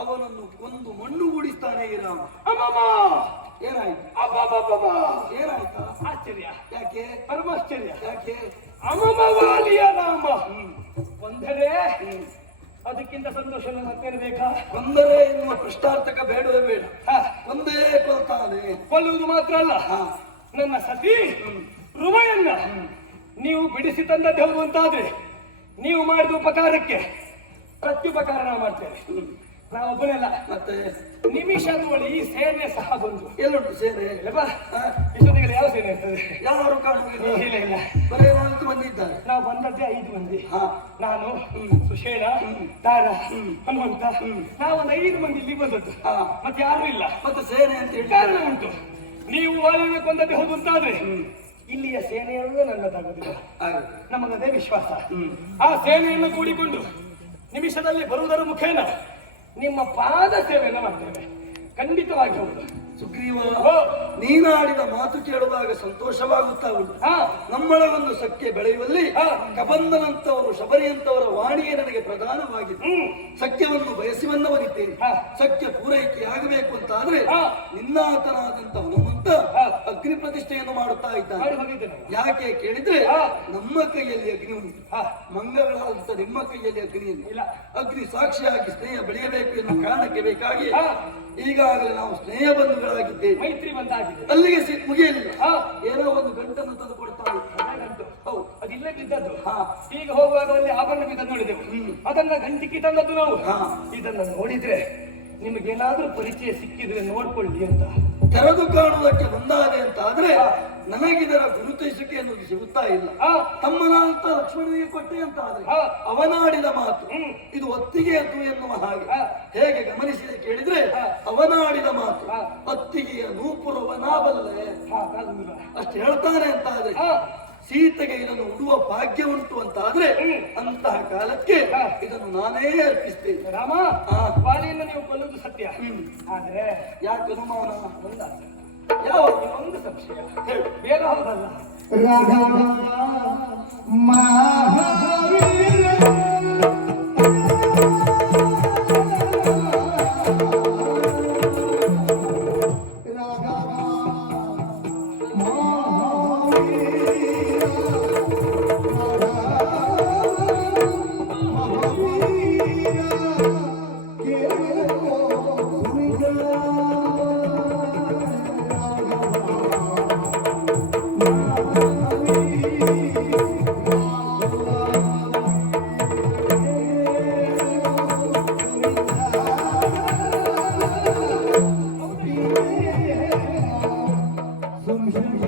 ಅವನನ್ನು ಕೊಂದು ಮಣ್ಣು ಗೂಡಿಸ್ತಾನೆ ರಾಮ. ಏನಾಯ್ತು? ಏನಾಯ್ತಾ? ಆಶ್ಚರ್ಯ. ಯಾಕೆ? ಪರಮಾಶ್ಚರ್ಯ. ಯಾಕೆ? ಅಮಮವಾಲಿಯ ರಾಮ ಕೊಂದರೆ ಅದಕ್ಕಿಂತ ಸಂತೋಷ ಮತ್ತೇನು ಬೇಕಾ? ಕೊಂದರೆ ಎನ್ನುವ ಪೃಷ್ಟಾರ್ಥಕ ಬೇಡವೇ ಬೇಡ. ಒಂದೇ ಕೊಲ್ತಾನೆ. ಕೊಲ್ಲುವುದು ಮಾತ್ರ ಅಲ್ಲ, ನನ್ನ ಸತಿ ರುಮಯನ್ನ ನೀವು ಬಿಡಿಸಿ ತಂದದ್ದು ಹೌದು ಅಂತಾದ್ರೆ ನೀವು ಮಾಡಿದ ಉಪಕಾರಕ್ಕೆ ಪ್ರತ್ಯುಪಕಾರ ನಾವು ಮಾಡ್ತೇವೆ. ನಾವೊಬ್ಬನೆಲ್ಲ ಮತ್ತೆ ನಿಮಿಷದೊಳಗೆ ಈ ಸೇನೆ ಸಹ ಬಂದು. ಎಲ್ಲುಂಟು ಸೇನೆ? ಇಷ್ಟೊತ್ತಿಗೆ ಯಾವ ಸೇನೆ ಇರ್ತದೆ? ಯಾರು ಕಾಣುವುದಿಲ್ಲ. ಇಲ್ಲ ಇಲ್ಲ, ಬರೀ 4 ಮಂದಿ ಇದ್ದಾರೆ. ನಾವು ಬಂದದ್ದೇ 5 ಮಂದಿ. ನಾನು, ಸುಷೇಣ, ತಾರ, ಹನುಮಂತ, ನಾವೊಂದು 5 ಮಂದಿ ಇಲ್ಲಿ ಬಂದದ್ದು. ಮತ್ತೆ ಯಾರು ಇಲ್ಲ. ಮತ್ತೆ ಸೇನೆ ಅಂತ ಹೇಳಿ ಕಾರಣ ಉಂಟು. ನೀವು ವಾಲಿನ ಕೊಂದದ್ದೇ ಹೌದು ಅಂತಾದ್ರೆ ಇಲ್ಲಿಯ ಸೇನೆಯಲ್ಲೂ ನನ್ನದಾಗುದಿಲ್ಲ, ನಮಗದೇ ವಿಶ್ವಾಸ. ಆ ಸೇನೆಯನ್ನು ಕೂಡಿಕೊಂಡು ನಿಮಿಷದಲ್ಲಿ ಬರುವುದರ ಮುಖೇನ ನಿಮ್ಮ ಪಾದ ಸೇವೆಯನ್ನು ಮಾಡ್ತೇವೆ. ಖಂಡಿತವಾಗಿ ಹೌದು. ಸುಗ್ರೀವ, ನೀನಾಡಿದ ಮಾತು ಕೇಳುವಾಗ ಸಂತೋಷವಾಗುತ್ತಾ ಉಂಟು. ನಮ್ಮೊಳಗೊಂದು ಸಖ್ಯ ಬೆಳೆಯುವಲ್ಲಿ ಕಬಂದನಂತವರು, ಶಬರಿಯಂತವರ ವಾಣಿಯೇ ನನಗೆ ಪ್ರಧಾನವಾಗಿದೆ. ಸಖ್ಯವನ್ನು ಬಯಸಿವನ್ನವನಿದ್ದೇನೆ. ಸಖ್ಯ ಪೂರೈಕೆಯಾಗಬೇಕು ಅಂತ ಆದ್ರೆ ನಿನ್ನಾತನಾದಂತ ಹನುಮಂತ ಅಗ್ನಿ ಪ್ರತಿಷ್ಠೆಯನ್ನು ಮಾಡುತ್ತಾ ಇದ್ದಾನೆ. ಯಾಕೆ ಕೇಳಿದ್ರೆ ನಮ್ಮ ಕೈಯಲ್ಲಿ ಅಗ್ನಿ ಉಂಟು, ಮಂಗಳಾದಂತ ನಿಮ್ಮ ಕೈಯಲ್ಲಿ ಅಗ್ನಿ ಇಲ್ಲ. ಅಗ್ನಿ ಸಾಕ್ಷಿಯಾಗಿ ಸ್ನೇಹ ಬೆಳೆಯಬೇಕು ಎನ್ನುವ ಕಾರಣಕ್ಕೆ ಬೇಕಾಗಿ ಈಗಾಗಲೇ ನಾವು ಸ್ನೇಹ ಬಂಧುಗಳಾಗಿದ್ದೇವೆ, ಮೈತ್ರಿ ಬಂದಾಗಿದೆ. ಅಲ್ಲಿಗೆ ಮುಗಿಯಲಿಲ್ಲ. ಏನೋ ಒಂದು ಗಂಟನ್ನು ತಂದು ಕೊಡ್ತಾ ಇತ್ತು. ಹೌದು, ಅದಿಲ್ಲದಿದ್ದದ್ದು. ಈಗ ಹೋಗುವಾಗ ಅಲ್ಲಿ ಆಭರಣ ಬಿದ್ದದ್ದು ನೋಡಿದೆವು. ಅದನ್ನ ಗಂಟಿಕ್ಕಿ ತಂದದ್ದು ನಾವು. ಇದನ್ನ ನೋಡಿದ್ರೆ ನಿಮಗೇನಾದ್ರೂ ಪರಿಚಯ ಸಿಕ್ಕಿದ್ರೆ ನೋಡ್ಕೊಳ್ಳಿ ಅಂತ. ತೆರೆದು ಕಾಣುವುದಕ್ಕೆ ಮುಂದಾದೆ ಅಂತ ಆದ್ರೆ ನನಗಿದರ ಗುರುತಿಸಿಕೆ ಅನ್ನೋದು ಸಿಗುತ್ತಾ ಇಲ್ಲ. ತಮ್ಮನಾದಂತ ಲಕ್ಷ್ಮಣನಿಗೆ ಕೊಟ್ಟೆ ಅಂತ ಆದ್ರೆ ಅವನಾಡಿದ ಮಾತು ಇದು ಒತ್ತಿಗೆಯದ್ದು ಎನ್ನುವ ಹಾಗೆ. ಹೇಗೆ ಗಮನಿಸಿದೆ ಕೇಳಿದ್ರೆ ಅವನಾಡಿದ ಮಾತು ಒತ್ತಿಗೆಯ ನೂಪುರವನಾಬಲ್ಲೆ ಅಷ್ಟು ಹೇಳ್ತಾನೆ ಅಂತ ಆದ್ರೆ ಸೀತೆಗೆ ಇದನ್ನು ಉಡುವ ಭಾಗ್ಯ ಉಂಟು ಅಂತ ಆದ್ರೆ ಅಂತಹ ಕಾಲಕ್ಕೆ ಇದನ್ನು ನಾನೇ ಅರ್ಪಿಸ್ತೇನೆ. ರಾಮ, ವಾಲಿಯನ್ನು ನೀವು ಕೊಲ್ಲುವುದು ಸತ್ಯ. ಆದ್ರೆ ಯಾಕೆ ಅನುಮಾನ? ಯಾವ ಒಂದು ಸಂಶಯ ಬೇರೆ ಹೌದಲ್ಲ. ಸಂಶಯ